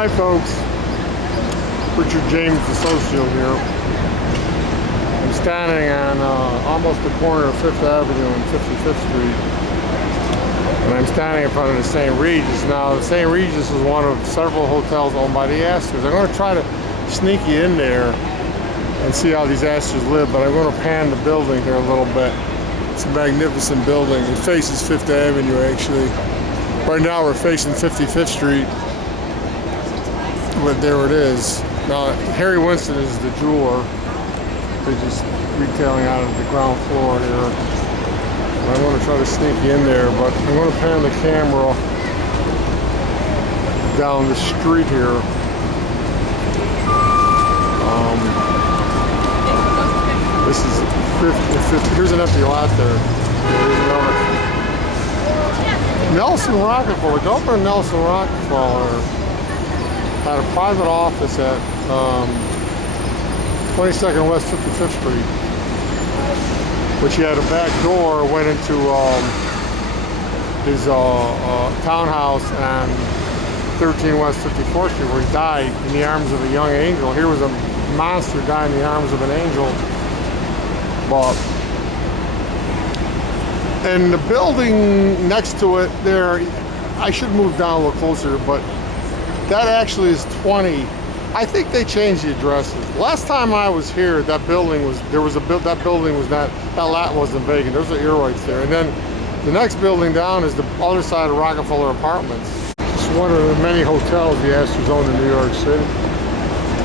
Hi folks, Richard James DeSocio here. I'm standing on almost the corner of 5th Avenue and 55th Street. And I'm standing in front of the St. Regis. Now, the St. Regis is one of several hotels owned by the Astors. I'm going to try to sneak you in there and see how these Astors live, but I'm going to pan the building here a little bit. It's a magnificent building. It faces 5th Avenue, actually. Right now, we're facing 55th Street. But there it is. Now, Harry Winston is the jeweler. They're just retailing out of the ground floor here. And I'm going to try to sneak you in there, but I'm going to pan the camera down the street here. This is 50. Here's an empty lot there. Here's another. Nelson Rockefeller, Governor Nelson Rockefeller had a private office at 22nd West 55th Street, which he had a back door, went into his townhouse on 13 West 54th Street, where he died in the arms of a young angel. Here was a monster dying in the arms of an angel. But and the building next to it there, I should move down a little closer, but that actually is 20. I think they changed the addresses. Last time I was here, that building was, that building was not, that lot wasn't vacant. There's the earlights there. And then the next building down is the other side of Rockefeller Apartments. It's one of the many hotels the Astors owned in New York City,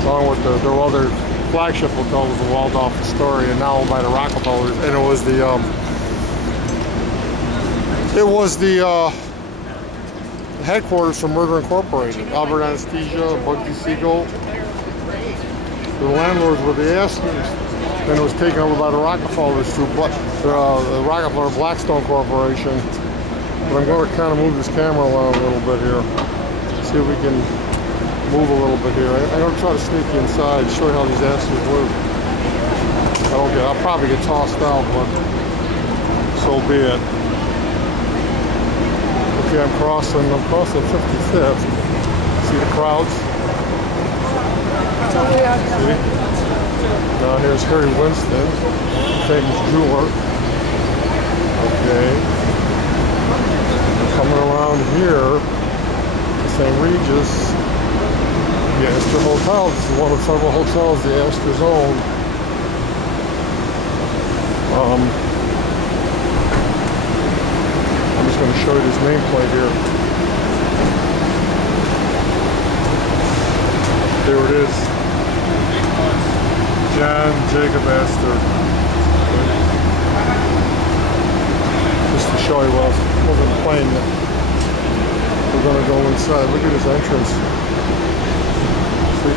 along with their other flagship hotel was the Waldorf Astoria, and now owned by the Rockefellers. And it was the headquarters for Murder Incorporated. Albert Anesthesia, Bugsy Siegel. The landlords were the Astors. Then it was taken over by the Rockefellers through the Rockefeller Blackstone Corporation. But I'm going to kind of move this camera around a little bit here. See if we can move a little bit here. I'm going to try to sneak you inside, show you how these Astors live. I'll probably get tossed out, but so be it. Okay, I'm crossing 55th. See the crowds? See? Now here's Harry Winston, famous jeweler. Okay. Coming around here, the St. Regis, the Astor Hotel. This is one of several hotels the Astors own. I'm just going to show you this nameplate here. There it is. John Jacob Astor. Just to show you what I wasn't playing yet. We're going to go inside. Look at his entrance. See?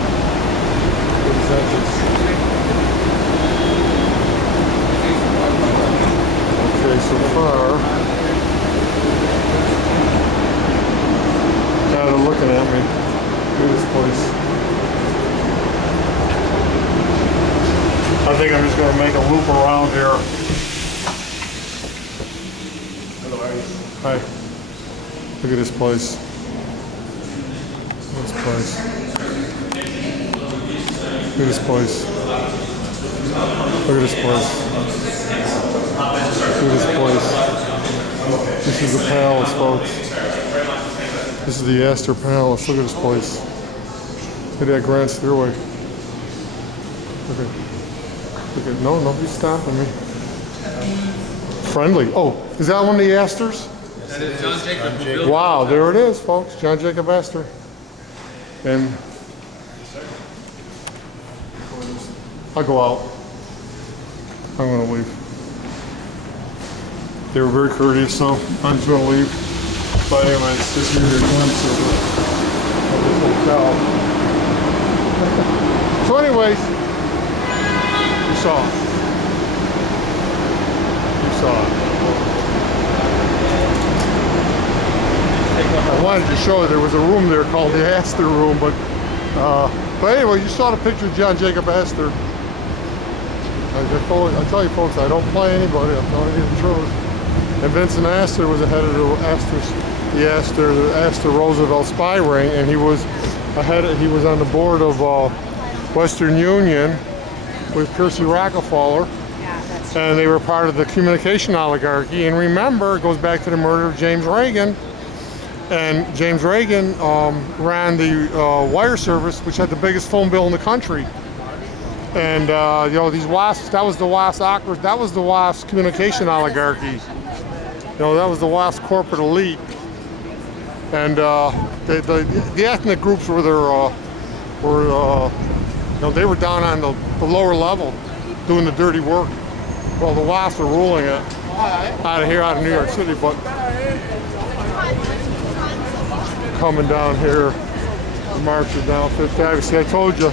Look at his entrance. Okay, so far. They're looking at me. Look at this place. I think I'm just going to make a loop around here. Hello, hi. Look at this place. Look at this place. Look at this place. Look at this place. Look at this place. This is the palace, folks. This is the Astor Palace. Look at this place. Look at that grand stairway. Look at, no, nobody's stopping me. Friendly. Oh, is that one of the Astors? That is John Jacob. Wow, there it is, folks. John Jacob Astor. And I'll go out. I'm going to leave. They were very courteous, so I'm just going to leave. But anyways, just give you a glimpse of this hotel. So anyways, you saw it. You saw it. I wanted to show you there was a room there called the Astor Room, but anyway, you saw the picture of John Jacob Astor. I tell you folks, I don't play anybody, I'm telling you the truth. And Vincent Astor was the head of the Astor Roosevelt spy ring, and he was He was on the board of Western Union with Percy Rockefeller, and they were part of the communication oligarchy. And remember, it goes back to the murder of James Reagan. And James Reagan ran the wire service, which had the biggest phone bill in the country. And you know, these WASPs, that was the WASP communication oligarchy. You know, that was the WASP corporate elite. And the ethnic groups were you know, they were down on the lower level doing the dirty work. Well, the WASP were ruling it out of New York City. But coming down here, marching down Fifth Avenue. See, I told you,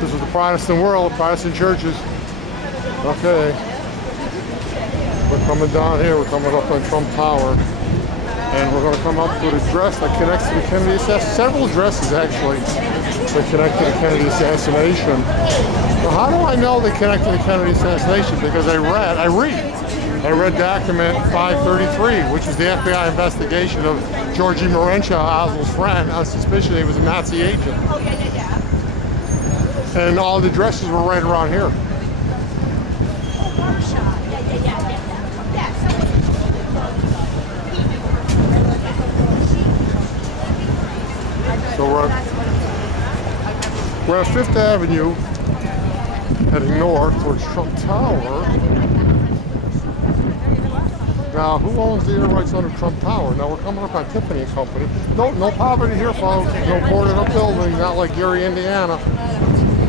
this was the Protestant world, Protestant churches. Okay. We're coming down here, we're coming up on Trump Tower. And we're going to come up with a dress that connects to the Kennedy assassination. Several dresses, actually, that connect to the Kennedy assassination. Now, how do I know they connect to the Kennedy assassination? Because I read document 533, which is the FBI investigation of George E. Mohrenschildt, Oswald's friend, on suspicion he was a Nazi agent. And all the dresses were right around here. So we're at Fifth Avenue, heading north towards Trump Tower. Now, who owns the air rights under Trump Tower? Now, we're coming up on Tiffany & Company. No poverty here, folks. No boarded up building. Not like Gary, Indiana.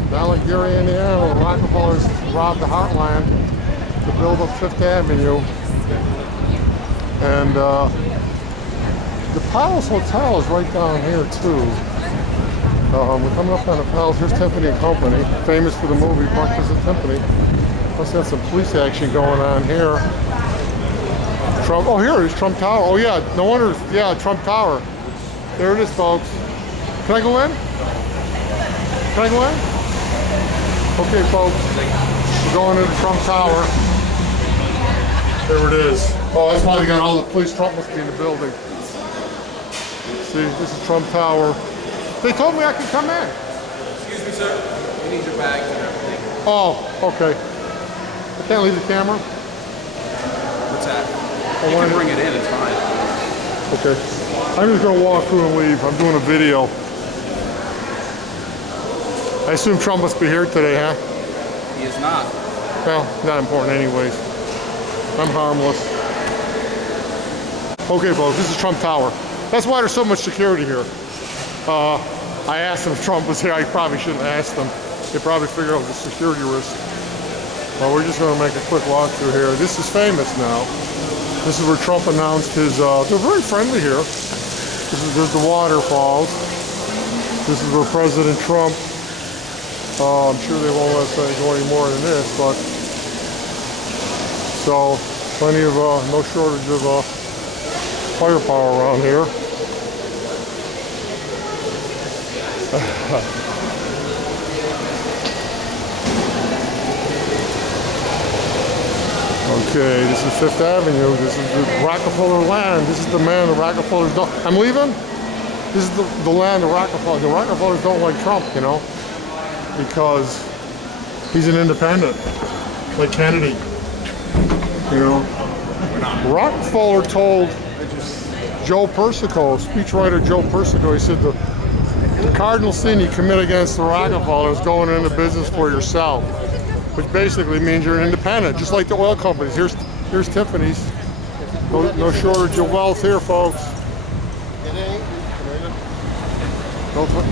Not like Gary, Indiana. The Rockefellers robbed the heartland to build up Fifth Avenue. And the Palace Hotel is right down here, too. We're coming up on the Palace. Here's Tiffany & Company, famous for the movie Breakfast at Tiffany. Let's have some police action going on here. Trump. Oh, here it is, Trump Tower. Oh, yeah, no wonder. Yeah, Trump Tower. There it is, folks. Can I go in? Can I go in? Okay, folks. We're going into Trump Tower. There it is. Oh, that's why they got all the police. Trump must be in the building. See, this is Trump Tower. They told me I could come in. Excuse me, sir. You need your bags and everything. Oh, okay. I can't leave the camera? What's that? You can bring it in, it's fine. Okay. I'm just going to walk through and leave. I'm doing a video. I assume Trump must be here today, huh? He is not. Well, not important anyways. I'm harmless. Okay, folks, this is Trump Tower. That's why there's so much security here. I asked him if Trump was here. I probably shouldn't have asked him. They probably figured out the security risk. Well, we're just going to make a quick walk through here. This is famous now. This is where Trump announced his, they're very friendly here. There's the waterfalls. This is where President Trump, I'm sure they won't let us go any more than this, but, so, plenty of, no shortage of firepower around here. Okay, this is Fifth Avenue. This is the Rockefeller land. This is the man the Rockefellers don't. I'm leaving? This is the land of Rockefeller. The Rockefellers don't like Trump, you know, because he's an independent, like Kennedy. You know, Rockefeller told Joe Persico, speechwriter Joe Persico, he said the cardinal sin you commit against the Rockefellers is going into business for yourself, which basically means you're an independent, just like the oil companies. Here's Tiffany's. No shortage of wealth here, folks.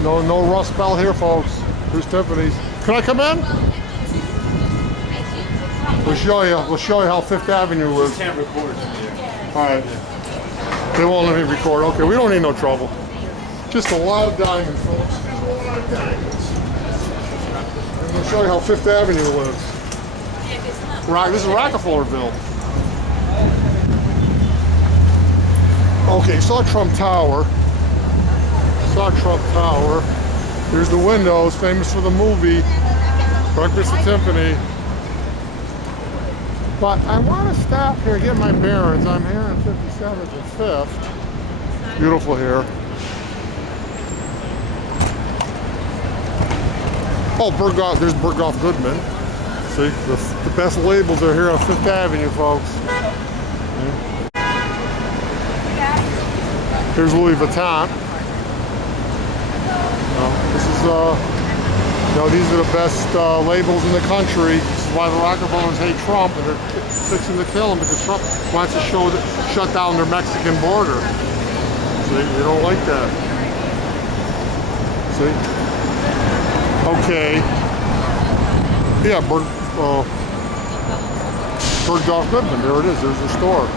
No Rust Belt here, folks. Here's Tiffany's. Can I come in? We'll show you how Fifth Avenue lives. Can't record from here. All right. They won't let me record. Okay, we don't need no trouble. Just a lot of diamonds, folks. Just a lot of diamonds. I'm going to show you how Fifth Avenue lives. This is Rockefellerville. Okay, saw Trump Tower. Here's the windows, famous for the movie Breakfast at Tiffany. But I want to stop here and get my bearings. I'm here on 57th and 5th. Beautiful here. Oh, Berghoff, there's Berghoff Goodman. See, the best labels are here on Fifth Avenue, folks. Here's Louis Vuitton. This is, these are the best labels in the country. This is why the Rockefellers hate Trump, and they're fixing to kill him because Trump wants to shut down their Mexican border. See, they don't like that. See? Okay. Yeah, Bergdorf Goodman. There it is. There's the store.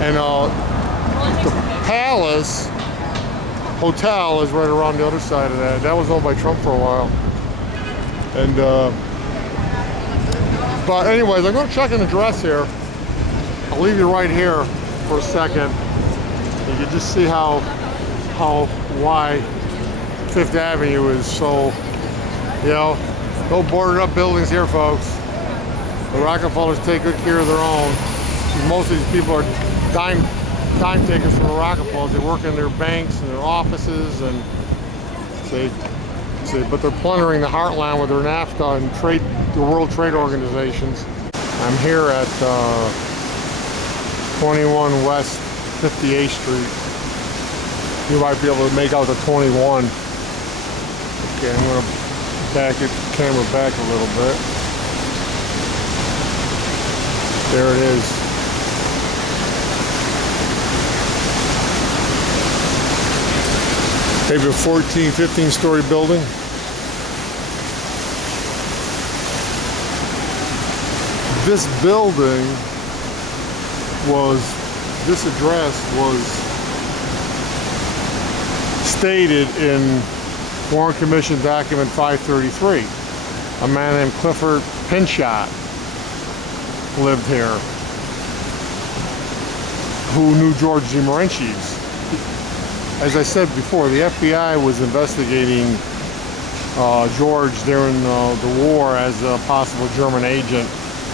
And the Palace Hotel is right around the other side of that. That was owned by Trump for a while. And but anyways, I'm going to check an address here. I'll leave you right here for a second. You can just see why Fifth Avenue is so, no boarded up buildings here, folks. The Rockefellers take good care of their own. Most of these people are dime takers from the Rockefellers. They work in their banks and their offices, and but they're plundering the heartland with their NAFTA and the World Trade Organizations. I'm here at 21 West 58th Street. You might be able to make out the 21. Okay, I'm going to back the camera back a little bit. There it is. Maybe a 14, 15-story building. This building this address was stated in Warren Commission document 533. A man named Clifford Pinchot lived here, who knew George D. Mohrenschildt. As I said before, the FBI was investigating George during the war as a possible German agent.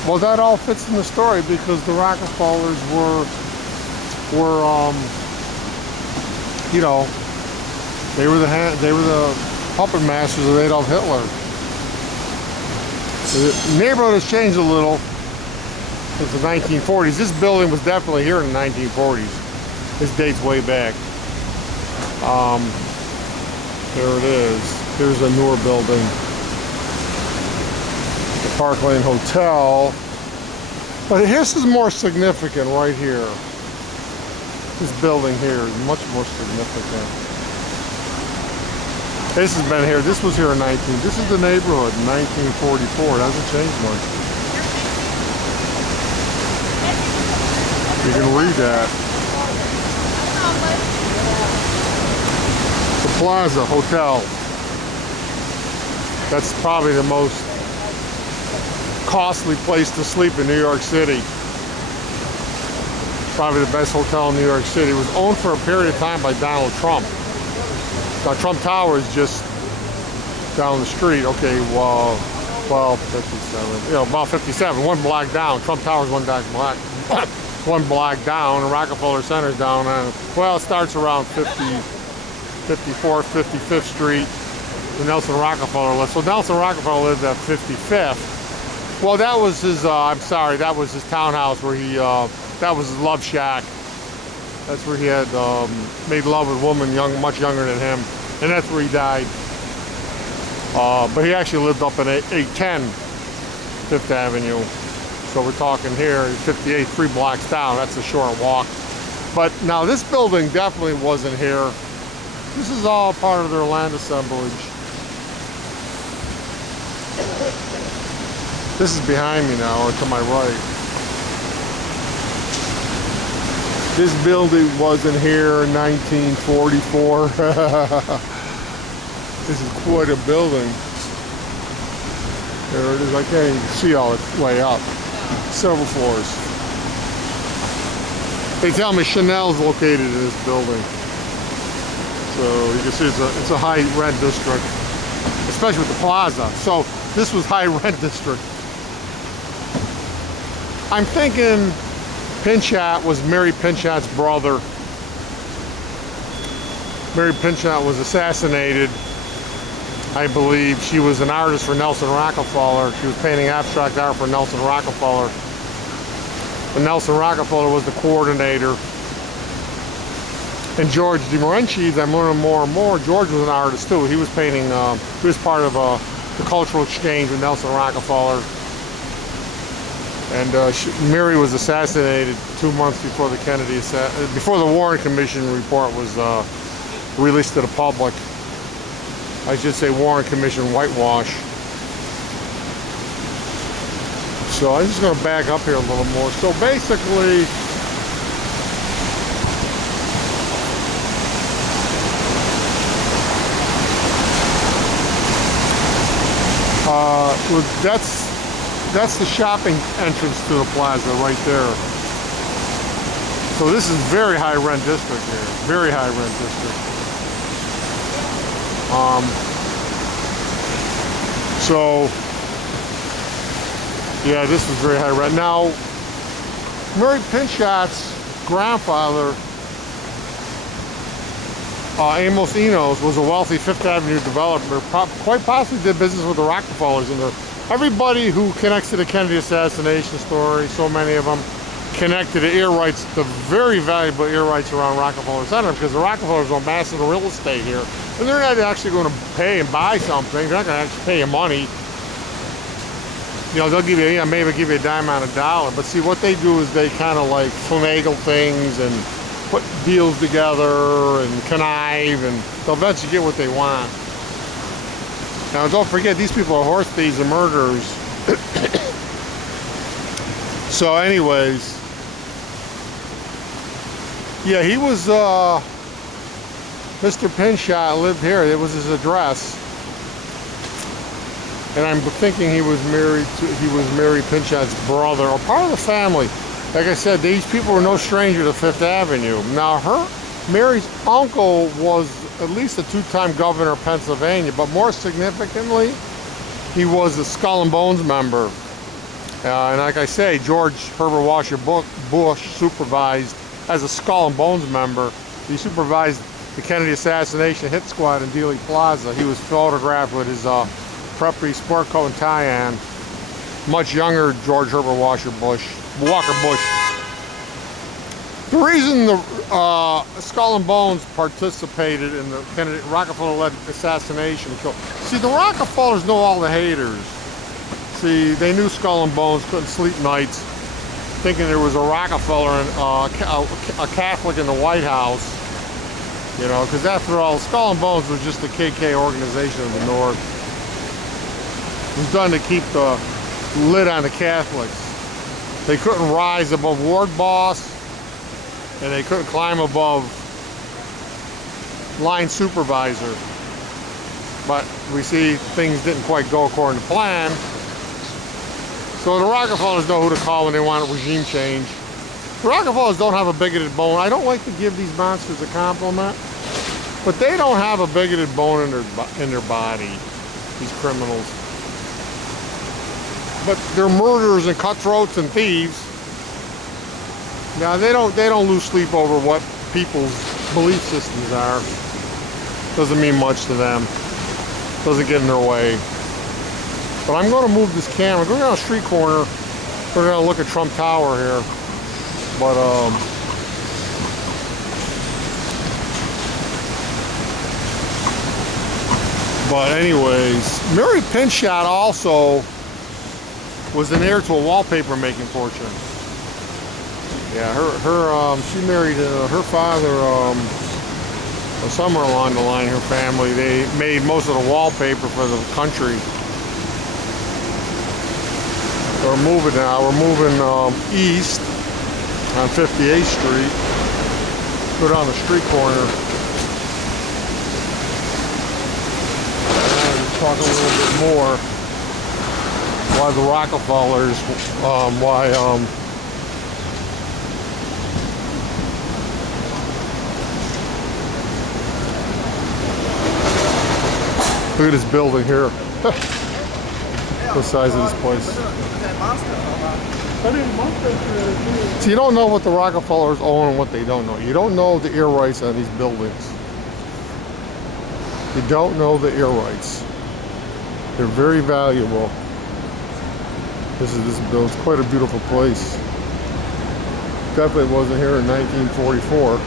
Well, that all fits in the story because the Rockefellers were they were the puppet masters of Adolf Hitler. The neighborhood has changed a little since the 1940s. This building was definitely here in the 1940s. This dates way back. There it is. Here's a newer building. The Park Lane Hotel. But this is more significant right here. This building here is much more significant. This has been here. This was here in this is the neighborhood in 1944. It hasn't changed much. You can read that. The Plaza Hotel. That's probably the most costly place to sleep in New York City. Probably the best hotel in New York City. It was owned for a period of time by Donald Trump. Now, Trump Tower is just down the street. Okay, well, 57. About 57. One block down. Trump Tower's one block one block down, and Rockefeller Center's down. It starts around 54th, 55th Street. The Nelson Rockefeller lived. So Nelson Rockefeller lived at 55th. Well, that was his. That was his townhouse where he. That was his love shack. That's where he had made love with a woman much younger than him, and that's where he died. But he actually lived up in 810 Fifth Avenue. So we're talking here, 58, 3 blocks down. That's a short walk. But now this building definitely wasn't here. This is all part of their land assemblage. This is behind me now, or to my right. This building wasn't here in 1944. This is quite a building. There it is. I can't even see all the way up. Several floors. They tell me Chanel's located in this building. So you can see it's a high rent district, especially with the plaza. So this was high rent district. I'm thinking Pinchot was Mary Pinchot's brother. Mary Pinchot was assassinated I believe she was an artist for Nelson Rockefeller. She was painting abstract art for Nelson Rockefeller. But Nelson Rockefeller was the coordinator. And George de Mohrenschildt, I'm learning more and more, George was an artist too. He was painting, he was part of the cultural exchange with Nelson Rockefeller. And Mary was assassinated 2 months before before the Warren Commission report was released to the public. I should say Warren Commission whitewash. So I'm just going to back up here a little more. So basically, that's the shopping entrance to the plaza right there. So this is very high rent district here, very high rent district. So yeah, this is very high rent. Now, Mary Pinchot's grandfather, Amos Enos, was a wealthy Fifth Avenue developer, quite possibly did business with the Rockefellers. And everybody who connects to the Kennedy assassination story, so many of them, connect to the ear rights, the very valuable ear rights around Rockefeller Center, because the Rockefellers own massive real estate here. And they're not actually going to pay and buy something. They're not going to actually pay you money. You know, they'll give you, maybe give you a dime on a dollar. But see, what they do is they kind of like finagle things and put deals together and connive, and they'll eventually get what they want. Now, don't forget, these people are horse thieves and murderers. So anyways, yeah, he was, Mr. Pinchot lived here. It was his address. And I'm thinking he was Mary Pinchot's brother, or part of the family. Like I said, these people were no stranger to Fifth Avenue. Now, Mary's uncle was at least a two-time governor of Pennsylvania, but more significantly, he was a Skull and Bones member. And like I say, George Herbert Walker Bush supervised, as a Skull and Bones member, he supervised the Kennedy assassination hit squad in Dealey Plaza. He was photographed with his preppy sport coat and tie on. Much younger George Herbert Walker Bush. The reason the Skull and Bones participated in the Kennedy Rockefeller-led assassination, see, the Rockefellers know all the haters. See, they knew Skull and Bones couldn't sleep nights, thinking there was a Rockefeller and a Catholic in the White House. You know, because after all, Skull and Bones was just the KK organization of the North. It was done to keep the lid on the Catholics. They couldn't rise above ward boss, and they couldn't climb above line supervisor. But we see things didn't quite go according to plan. So the Rockefellers know who to call when they want a regime change. The Rockefellers don't have a bigoted bone. I don't like to give these monsters a compliment, but they don't have a bigoted bone in their body, these criminals. But they're murderers and cutthroats and thieves. Now they don't lose sleep over what people's belief systems are. Doesn't mean much to them. Doesn't get in their way. But I'm going to move this camera. Going down a street corner. We're going to look at Trump Tower here. But anyways, Mary Pinchot also was an heir to a wallpaper making fortune. Yeah, she married her father, or somewhere along the line, her family. They made most of the wallpaper for the country. We're moving now. We're moving east on 58th Street. Go down the street corner. And talk a little bit more why the Rockefellers, look at this building here. The size of this place. So you don't know what the Rockefellers own and what they don't know. You don't know the ear rights on these buildings. You don't know the ear rights. They're very valuable. This building's quite a beautiful place. Definitely wasn't here in 1944.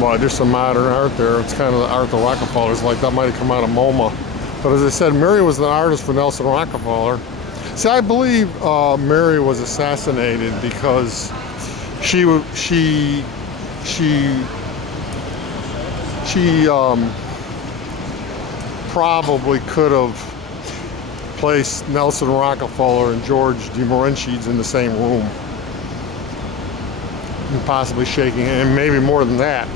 But there's some modern art there. It's kind of the art the Rockefellers like. That might have come out of MoMA. But as I said, Mary was an artist for Nelson Rockefeller. See, I believe Mary was assassinated because she probably could have placed Nelson Rockefeller and George de Mohrenschildt in the same room, and possibly shaking, and maybe more than that.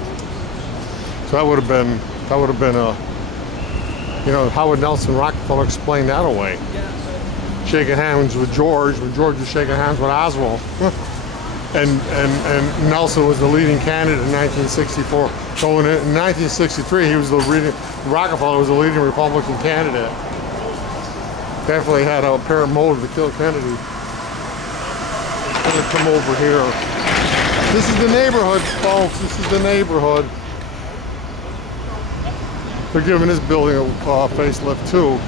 So that would have been a, you know, how would Nelson Rockefeller explain that away? Shaking hands with George when George was shaking hands with Oswald. and Nelson was the leading candidate in 1964. So in 1963, Rockefeller was the leading Republican candidate. Definitely had a apparent motive to kill Kennedy. I'm gonna come over here. This is the neighborhood, folks. This is the neighborhood. They're giving this building a facelift too.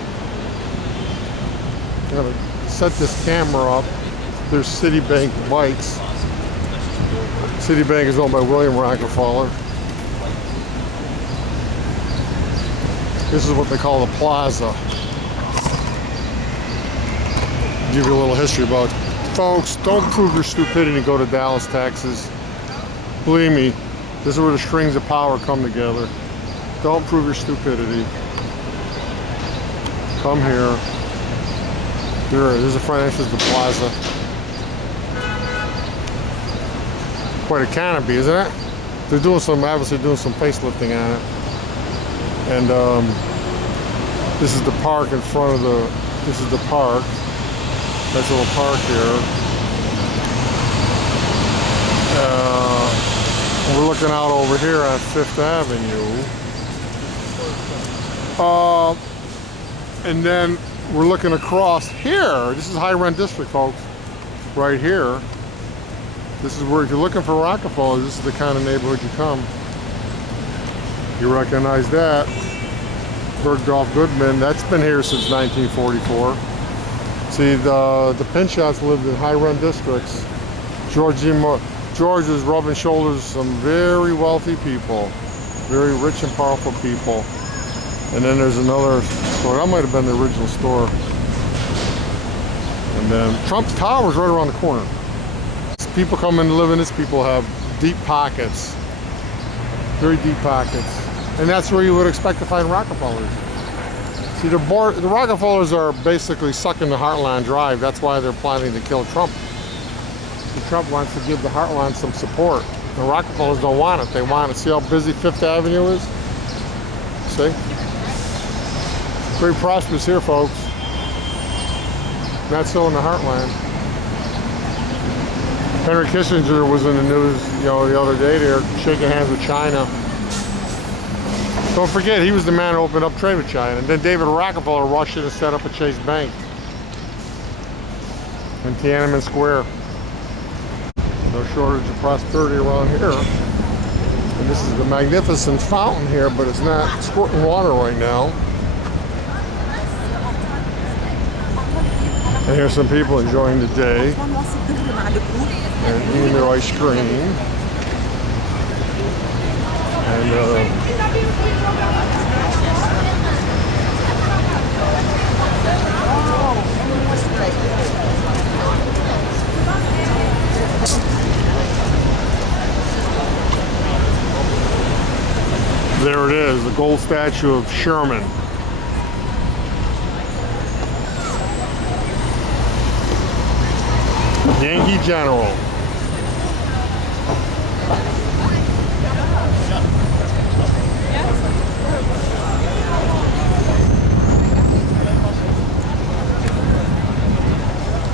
I'm gonna set this camera up. There's Citibank bikes. Citibank is owned by William Rockefeller. This is what they call the plaza. Give you a little history about it. Folks, don't prove your stupidity and go to Dallas, Texas. Believe me, this is where the strings of power come together. Don't prove your stupidity. Come here. There's a front entrance to the plaza. Quite a canopy, isn't it? They're doing obviously doing some facelifting on it. And this is the park in front of this is the park. Nice little park here. We're looking out over here on Fifth Avenue. And then we're looking across here. This is high rent district, folks. Right here. This is where, if you're looking for Rockefeller, this is the kind of neighborhood you come. You recognize that. Bergdorf Goodman, that's been here since 1944. See, the Pinchots lived in high rent districts. George was rubbing shoulders with some very wealthy people, very rich and powerful people. And then there's another store. That might have been the original store. And then Trump Tower's right around the corner. People come in to live in this. People have deep pockets, very deep pockets. And that's where you would expect to find Rockefellers. See, the Rockefellers are basically sucking the Heartland dry. That's why they're planning to kill Trump. And Trump wants to give the Heartland some support. The Rockefellers don't want it. They want it. See how busy Fifth Avenue is? See? Very prosperous here, folks. Not so in the Heartland. Henry Kissinger was in the news, you know, the other day there, shaking hands with China. Don't forget, he was the man who opened up trade with China. And then David Rockefeller rushed in and set up a Chase Bank in Tiananmen Square. No shortage of prosperity around here. And this is the magnificent fountain here, but it's not squirting water right now. And here's some people enjoying the day and eating their ice cream. And there it is, the gold statue of Sherman. Yankee General.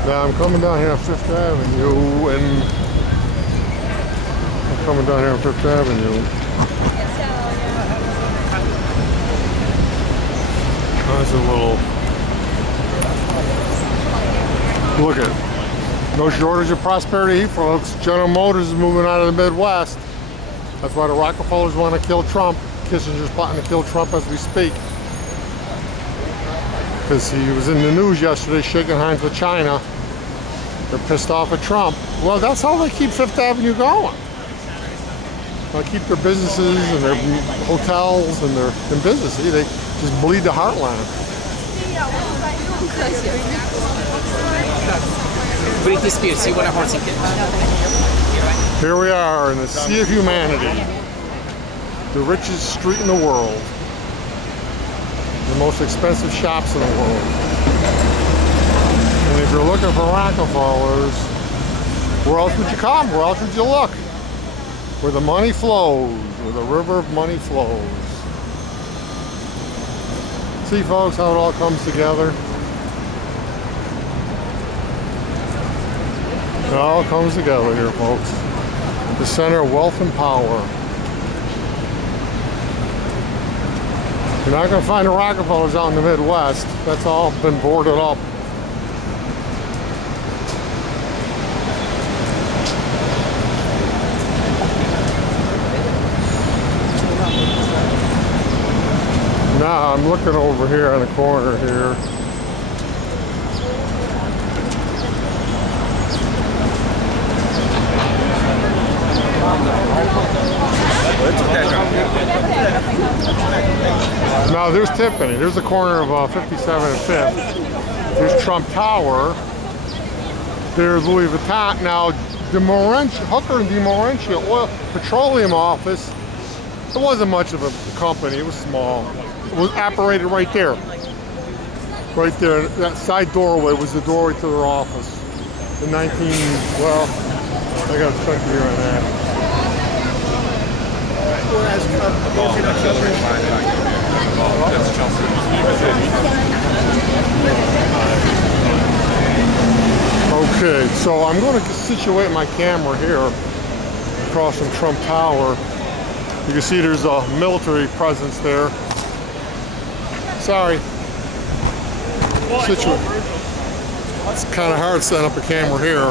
Now I'm coming down here on Fifth Avenue, and I'm coming down here on Fifth Avenue. Oh, that's a little. Look at it. No shortage of prosperity, folks. General Motors is moving out of the Midwest. That's why the Rockefellers want to kill Trump, Kissinger's plotting to kill Trump as we speak. Because he was in the news yesterday shaking hands with China. They're pissed off at Trump. Well, that's how they keep Fifth Avenue going. They keep their businesses and their hotels and their in business. See, they just bleed the heartland. Britney Spears, see what a horse kid. Here we are in the sea of humanity. The richest street in the world. The most expensive shops in the world. And if you're looking for Rockefellers, where else would you come? Where else would you look? Where the money flows, where the river of money flows. See, folks, how it all comes together? It all comes together here, folks. The center of wealth and power. You're not going to find the Rockefellers out in the Midwest. That's all been boarded up. Now I'm looking over here on the corner here. Now there's Tiffany. There's the corner of 57 and 5th. There's Trump Tower. There's Louis Vuitton. Now the Hooker and Mohrenschildt oil petroleum office. It wasn't much of a company. It was small. It was operated right there. Right there. That side doorway was the doorway to their office. The 19. Well, I got to check here on that. Okay, so I'm going to situate my camera here across from Trump Tower. You can see there's a military presence there. Sorry. It's kind of hard setting up a camera here,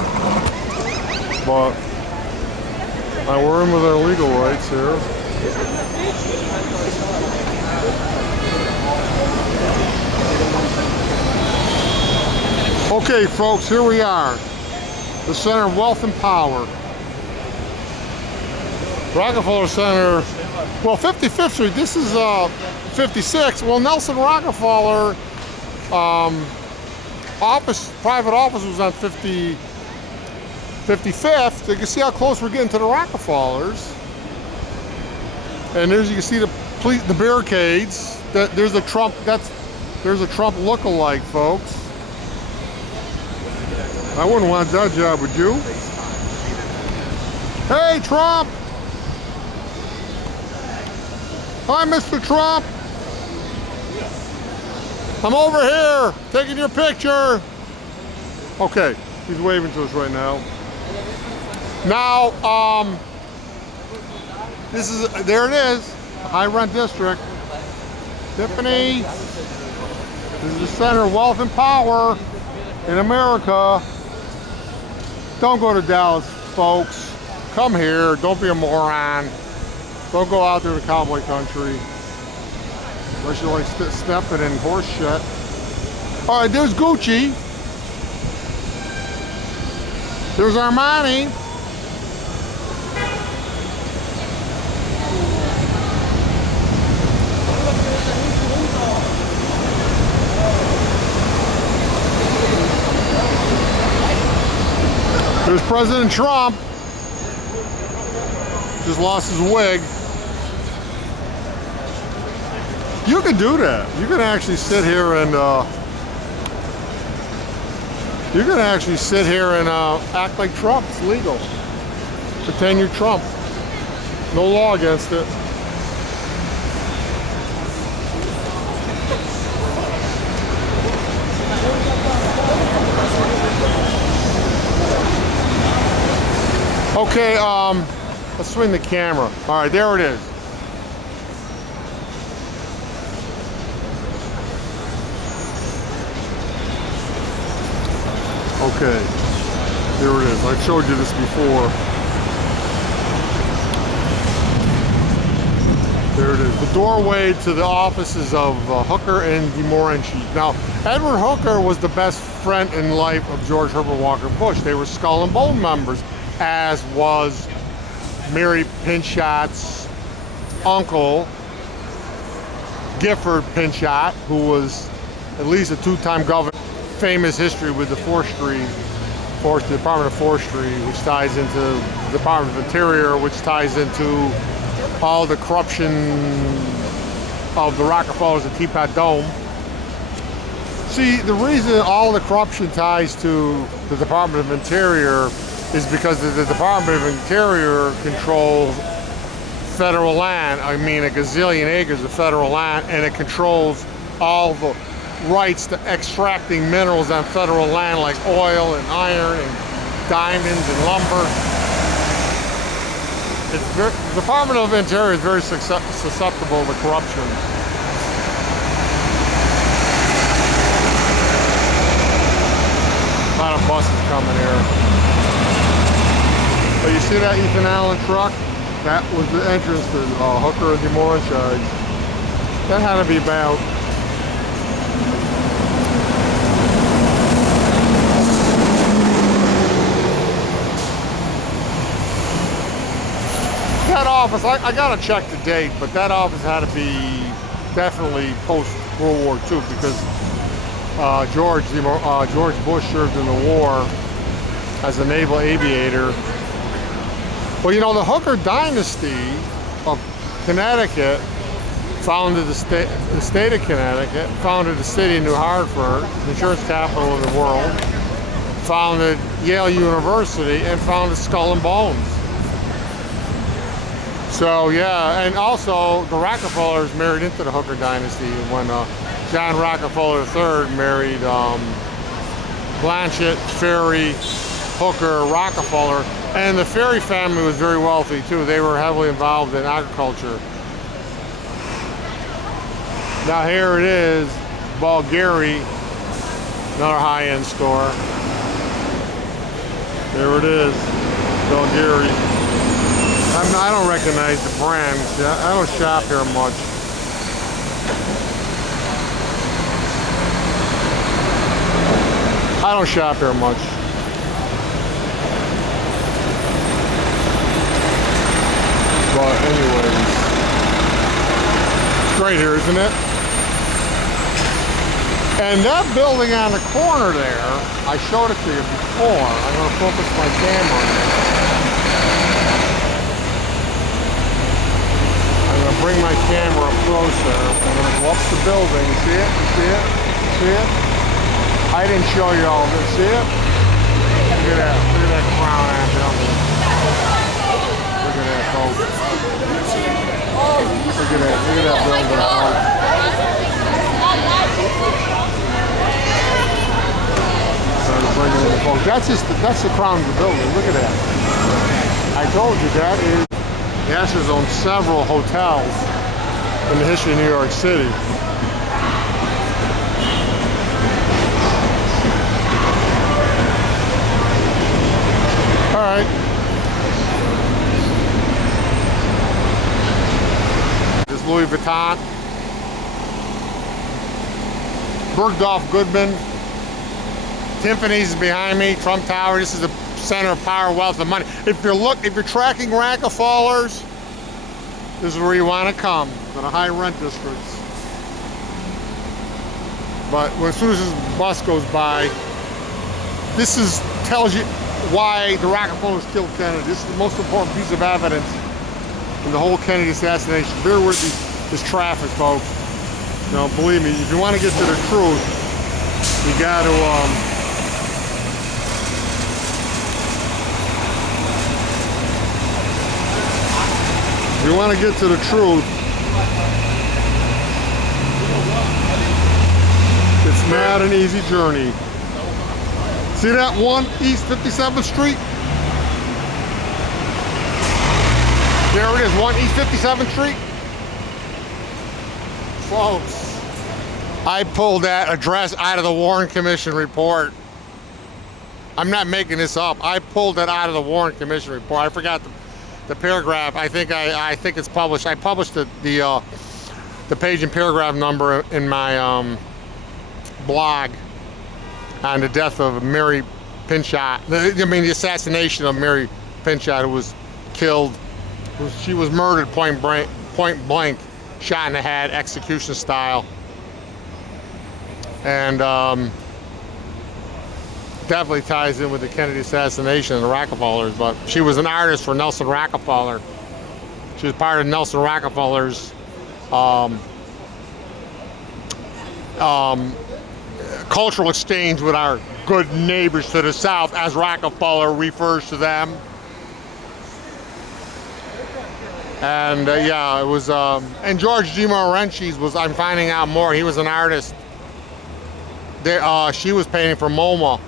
but we're in with our legal rights here. Okay, folks, here we are. The center of wealth and power. Rockefeller Center, well, 55th Street, this is 56. Well, Nelson Rockefeller private office was on 55th. You can see how close we're getting to the Rockefellers. And there's, you can see the barricades. There's a Trump look-alike, folks. I wouldn't want that job, would you? Hey, Trump! Hi, Mr. Trump! I'm over here, taking your picture. Okay, he's waving to us right now. Now, there it is, high rent district. Tiffany, this is the center of wealth and power in America. Don't go to Dallas, folks. Come here, don't be a moron. Don't go out there to cowboy country. Unless you like stepping in horse shit. All right, there's Gucci. There's Armani. There's President Trump. Just lost his wig. You can do that. You can actually sit here and act like Trump. It's legal. Pretend you're Trump. No law against it. Okay, let's swing the camera. All right, there it is. Okay, there it is. I showed you this before. There it is. The doorway to the offices of Hooker and de Mohrenschildt. Now, Edward Hooker was the best friend in life of George Herbert Walker Bush. They were Skull and Bone members, as was Mary Pinchot's uncle, Clifford Pinchot, who was at least a two-time governor. Famous history with the the Department of Forestry, which ties into the Department of Interior, which ties into all the corruption of the Rockefellers at Teapot Dome. See, the reason all the corruption ties to the Department of Interior is because the Department of Interior controls federal land. I mean, a gazillion acres of federal land, and it controls all the rights to extracting minerals on federal land like oil and iron and diamonds and lumber. The Department of Interior is very susceptible to corruption. A lot of buses coming here. But you see that Ethan Allen truck? That was the entrance to Hooker and de Mohrenschildt. That had to be about that office. I gotta check the date, but that office had to be definitely post World War II because George Bush served in the war as a naval aviator. Well, you know, the Hooker dynasty of Connecticut founded the state of Connecticut, founded the city of New Hartford, the insurance capital of the world, founded Yale University, and founded Skull and Bones. So yeah, and also the Rockefellers married into the Hooker dynasty when John Rockefeller III married Blanchett, Ferry, Hooker, Rockefeller, and the Ferry family was very wealthy too. They were heavily involved in agriculture. Now here it is, Bulgari, another high-end store. There it is, Bulgari. I don't recognize the brand. I don't shop here much. I don't shop here much. But anyways, it's great here, isn't it? And that building on the corner there, I showed it to you before. I'm going to focus my camera on it. Bring my camera up closer. I'm going to go up the building. See it? You see it? See it? I didn't show you all this. See it? Look at that. Look at that crown on building. Look at that, folks. Look at that. Look at that building, folks. That's the crown of the building. Look at that. I told you that is. The Ashers own several hotels in the history of New York City. All right. This is Louis Vuitton. Bergdorf Goodman. Tiffany's is behind me. Trump Tower. This is the center of power, wealth, and money. If you're tracking Rockefellers, this is where you want to come, to the high rent districts. But as soon as this bus goes by, tells you why the Rockefellers killed Kennedy. This is the most important piece of evidence in the whole Kennedy assassination. Bear with this traffic, folks. You know, believe me, if you want to get to the truth, you got to if you want to get to the truth, it's not an easy journey. See that 1 East 57th Street? There it is, 1 East 57th Street. Folks, I pulled that address out of the Warren Commission report. I'm not making this up. I pulled it out of the Warren Commission report. I forgot the paragraph. I think it's published. I published the page and paragraph number in my blog on the death of Mary Pinchot. The assassination of Mary Pinchot, who was killed. She was murdered point blank, shot in the head, execution style. And definitely ties in with the Kennedy assassination and the Rockefellers. But she was an artist for Nelson Rockefeller. She was part of Nelson Rockefeller's cultural exchange with our good neighbors to the south, as Rockefeller refers to them. And yeah, it was, and George de Mohrenschildt was, I'm finding out more, he was an artist. She was painting for MoMA.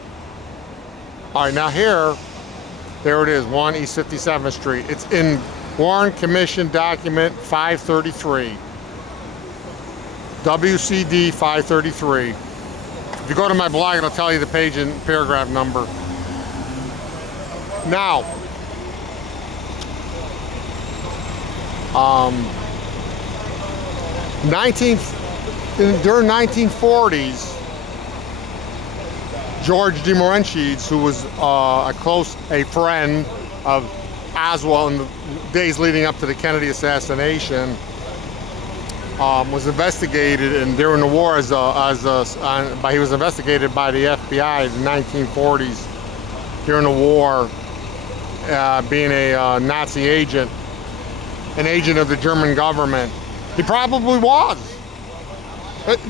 All right, now there it is, 1 East 57th Street. It's in Warren Commission document 533. WCD 533. If you go to my blog, it'll tell you the page and paragraph number. Now, during 1940s, George de Mohrenschildt, who was a friend of Oswald in the days leading up to the Kennedy assassination, was investigated, and during the war he was investigated by the FBI in the 1940s during the war, being a Nazi agent, an agent of the German government. He probably was.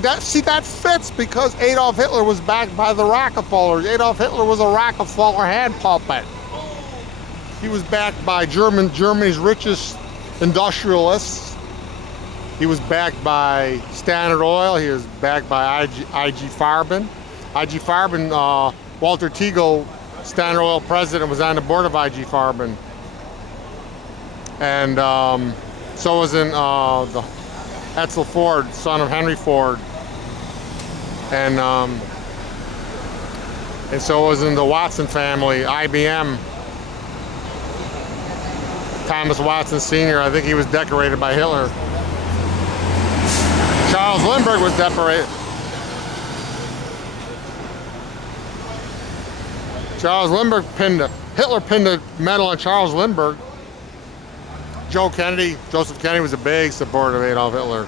That fits, because Adolf Hitler was backed by the Rockefellers. Adolf Hitler was a Rockefeller hand puppet. He was backed by Germany's richest industrialists. He was backed by Standard Oil. He was backed by IG Farben. IG Farben, Walter Teagle, Standard Oil president, was on the board of IG Farben. And so was in the Edsel Ford, son of Henry Ford. And so was in the Watson family, IBM. Thomas Watson Sr., I think he was decorated by Hitler. Charles Lindbergh was decorated. Hitler pinned a medal on Charles Lindbergh. Joseph Kennedy was a big supporter of Adolf Hitler.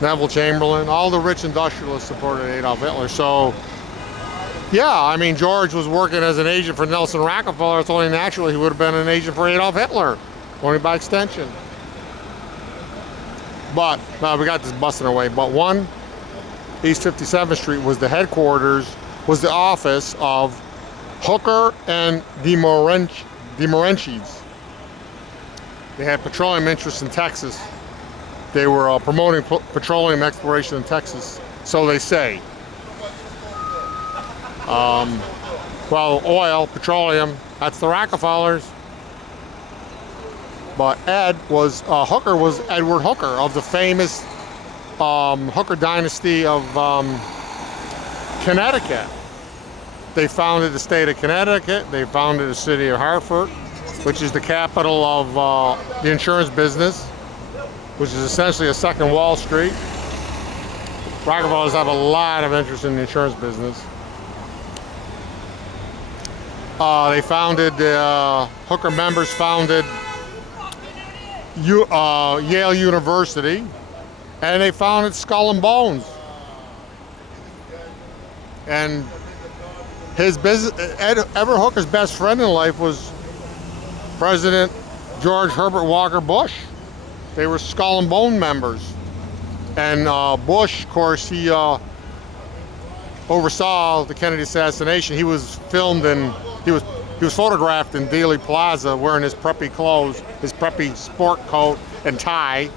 Neville Chamberlain, all the rich industrialists supported Adolf Hitler. So, yeah, George was working as an agent for Nelson Rockefeller. It's only natural he would have been an agent for Adolf Hitler, only by extension. But, we got this busting away. But 1 East 57th Street was the headquarters, was the office of Hooker and de Mohrenschildt. They had petroleum interests in Texas. They were promoting petroleum exploration in Texas, so they say. Well, oil, petroleum, that's the Rockefellers. But Hooker was Edward Hooker of the famous Hooker dynasty of Connecticut. They founded the state of Connecticut. They founded the city of Hartford, which is the capital of the insurance business, which is essentially a second Wall Street. Rockefellers have a lot of interest in the insurance business. Hooker members founded Yale University, and they founded Skull and Bones. And Edward Hooker's best friend in life was President George Herbert Walker Bush. They were Skull and Bone members. And Bush, of course, he oversaw the Kennedy assassination. He was filmed he was photographed in Dealey Plaza wearing his preppy clothes, his preppy sport coat and tie.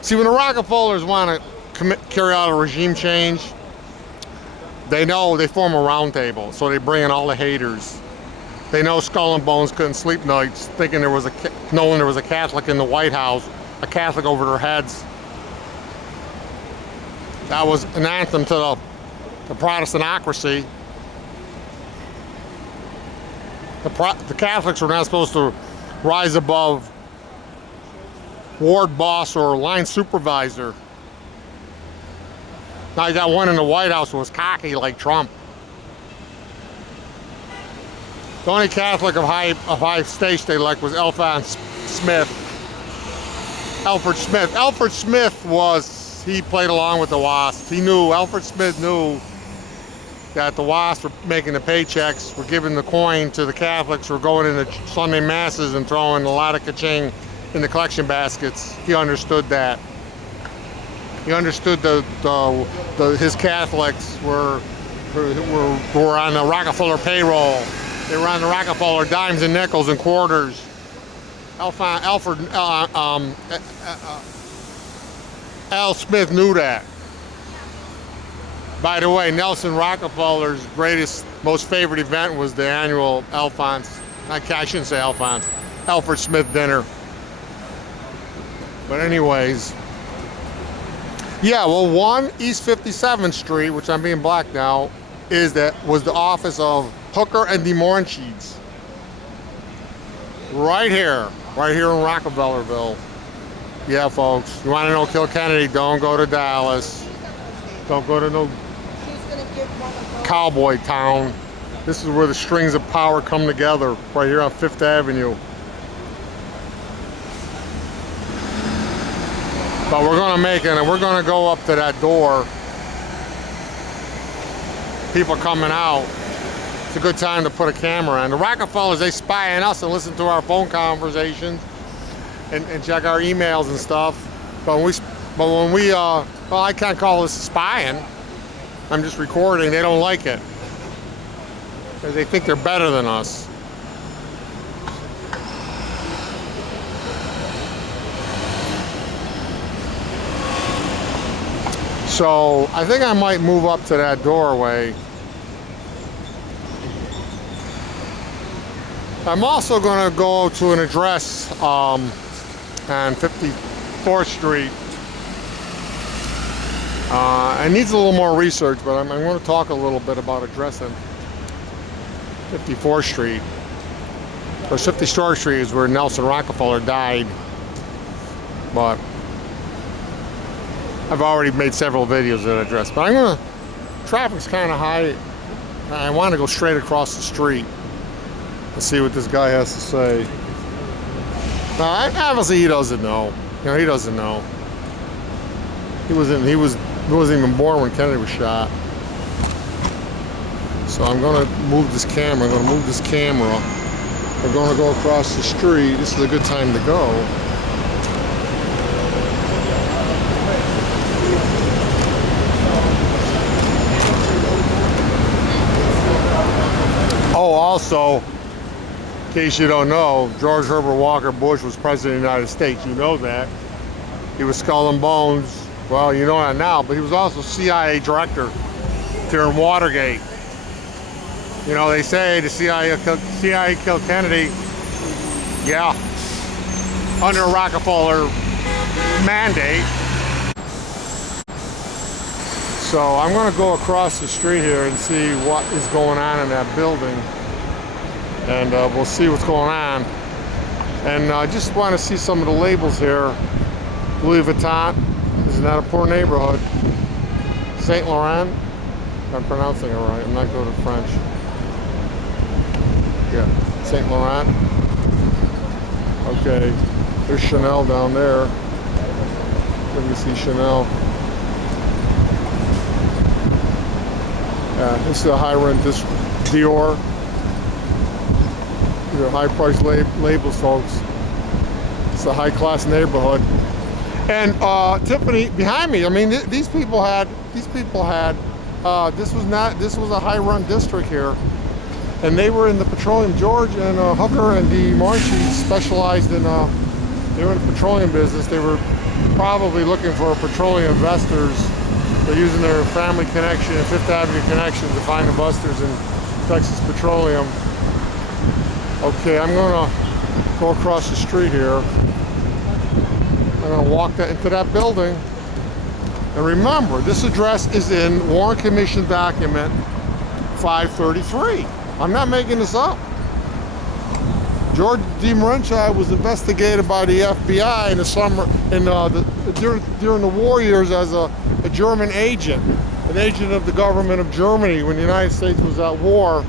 See, when the Rockefellers want to carry out a regime change, they know they form a round table, so they bring in all the haters. They know Skull and Bones couldn't sleep nights thinking knowing there was a Catholic in the White House, a Catholic over their heads. That was an anthem to the Protestantocracy. The Catholics were not supposed to rise above ward boss or line supervisor. Now you got one in the White House who was cocky like Trump. The only Catholic of high stage they liked was Alfred Smith. Alfred Smith. Alfred Smith was, he played along with the WASP. Alfred Smith knew that the WASP were making the paychecks, were giving the coin to the Catholics, were going into Sunday masses and throwing a lot of ka-ching in the collection baskets. He understood that. He understood his Catholics were on the Rockefeller payroll. They were on the Rockefeller dimes and nickels and quarters. Al Smith knew that. By the way, Nelson Rockefeller's greatest, most favorite event was the annual Alfred Smith dinner. But anyways, yeah, well, 1 East 57th Street, which I'm being black now, was the office of Hooker and de Mohrenschildt. Right here in Rockefellerville. Yeah, folks, you want to know Kill Kennedy, don't go to Dallas. Don't go to no cowboy town. This is where the strings of power come together, right here on 5th Avenue. But we're gonna make it, and we're gonna go up to that door. People coming out. It's a good time to put a camera on. The Rockefellers, they spy on us and listen to our phone conversations and check our emails and stuff. But when we well, I can't call this spying. I'm just recording. They don't like it. Because they think they're better than us. So I think I might move up to that doorway. I'm also going to go to an address on 54th Street. It needs a little more research, but I'm going to talk a little bit about address on 54th Street. Of course, 54th Street is where Nelson Rockefeller died, but I've already made several videos of that address. But traffic's kind of high. I want to go straight across the street and see what this guy has to say. Now, obviously, he doesn't know. He doesn't know. He wasn't even born when Kennedy was shot. So I'm going to move this camera. We're going to go across the street. This is a good time to go. Oh, also, in case you don't know, George Herbert Walker Bush was president of the United States. You know that. He was skull and bones. Well, you know that now, but he was also CIA director during Watergate. You know, they say the CIA killed Kennedy. Yeah. Under a Rockefeller mandate. So I'm going to go across the street here and see what is going on in that building. And we'll see what's going on. And I just want to see some of the labels here. Louis Vuitton. This is not a poor neighborhood. Saint Laurent. If I'm pronouncing it right. I'm not good at French. Yeah, Saint Laurent. Okay, there's Chanel down there. Let me see Chanel. Yeah, this is a high-rent Dior. These are high-priced labels, folks. It's a high-class neighborhood. And Tiffany behind me. I mean, these people had. This was a high-rent district here, and they were in the petroleum. George and Hooker and de Mohrenschildt specialized in. They were in the petroleum business. They were probably looking for petroleum investors. They're using their family connection and Fifth Avenue connection to find investors in Texas Petroleum. Okay, I'm gonna go across the street here. I'm gonna walk into that building. And remember, this address is in Warren Commission document 533. I'm not making this up. George D. Mohrenschildt was investigated by the FBI in the summer, during the war years as a German agent, an agent of the government of Germany when the United States was at war.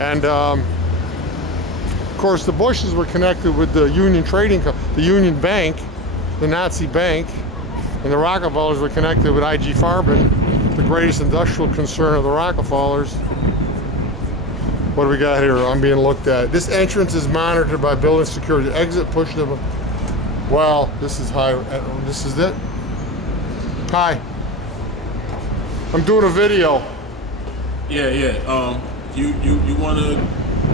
And of course, the Bushes were connected with the Union the Union Bank, the Nazi bank, and the Rockefellers were connected with I.G. Farben, the greatest industrial concern of the Rockefellers. What do we got here? I'm being looked at. This entrance is monitored by building security. Exit push to. Well, this is high. This is it. Hi. I'm doing a video. Yeah. You want to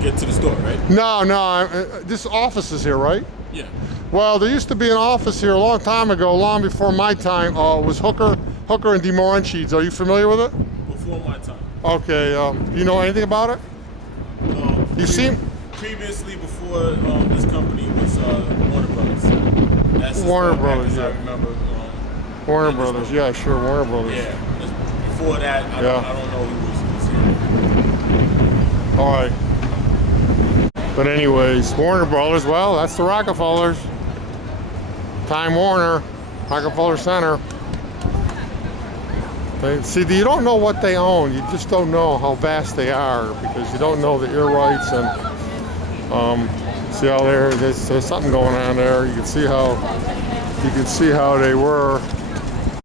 get to the store, right? No. This office is here, right? Yeah. Well, there used to be an office here a long time ago, long before my time. Was Hooker and de Mohrenschildt. Are you familiar with it? Before my time. Okay. You know anything about it? You seem previously before this company was Warner Brothers. That's Warner Brothers, yeah. I remember. Warner Brothers, yeah, sure, Warner Brothers. Yeah. Before that, I don't know who was here. All right. But anyways, Warner Brothers. Well, that's the Rockefellers. Time Warner, Rockefeller Center. See, you don't know what they own. You just don't know how vast they are because you don't know the ear rights and see how there's something going on there. You can see how they were.